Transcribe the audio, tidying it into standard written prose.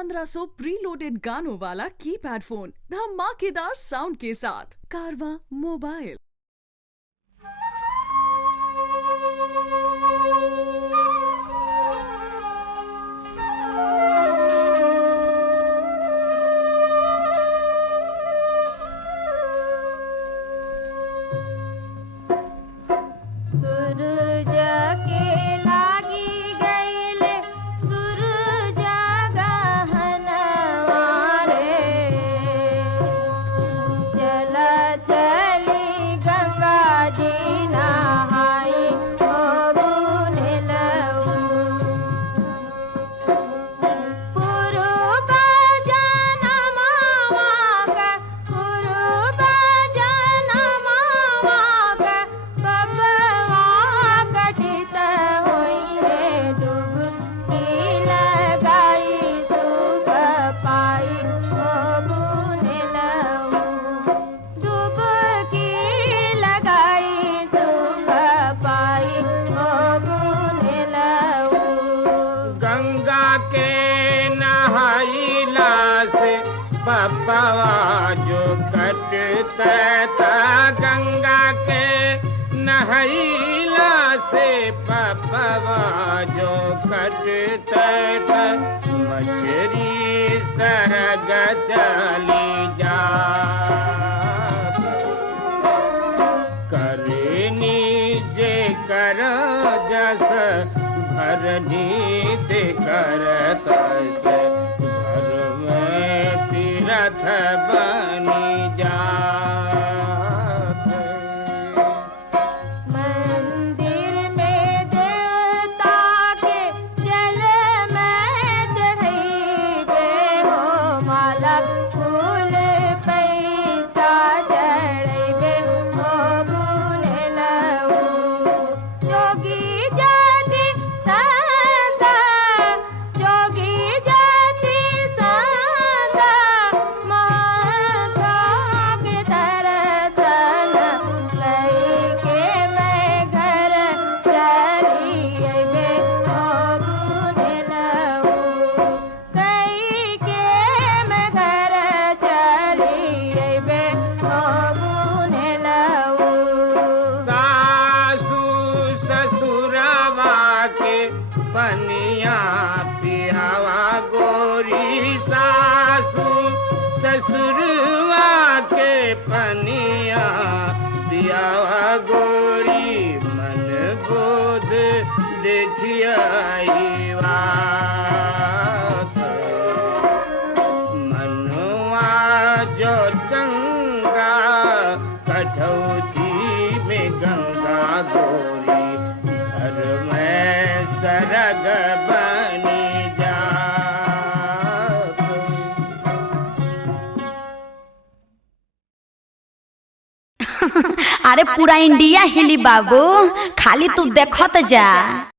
1500 preloaded गानों वाला keypad phone धमाकेदार साउंड के साथ कारवां मोबाइल। पपवा जो कटता था गंगा के नहैला से पपवा जो कटता था मछरी सरग चली जा करनी जे कर जस भरनी ते करत से रथ बनी जात मंदिर में देवता के जल में चढ़ैबे हो माला फूल पैसा चढ़ैबे हो बुनलऊ जोगी जाति संता जोगी जाति संता पनिया पियावा गोरी सासू ससुरवा के पनिया पियावा गोरी मन बोध देखिया मनवा जो चंगा कठौती में गंगा गोरी घर में सरग बनी जा अरे पूरा इंडिया हिली बाबू, खाली तू देखत जा।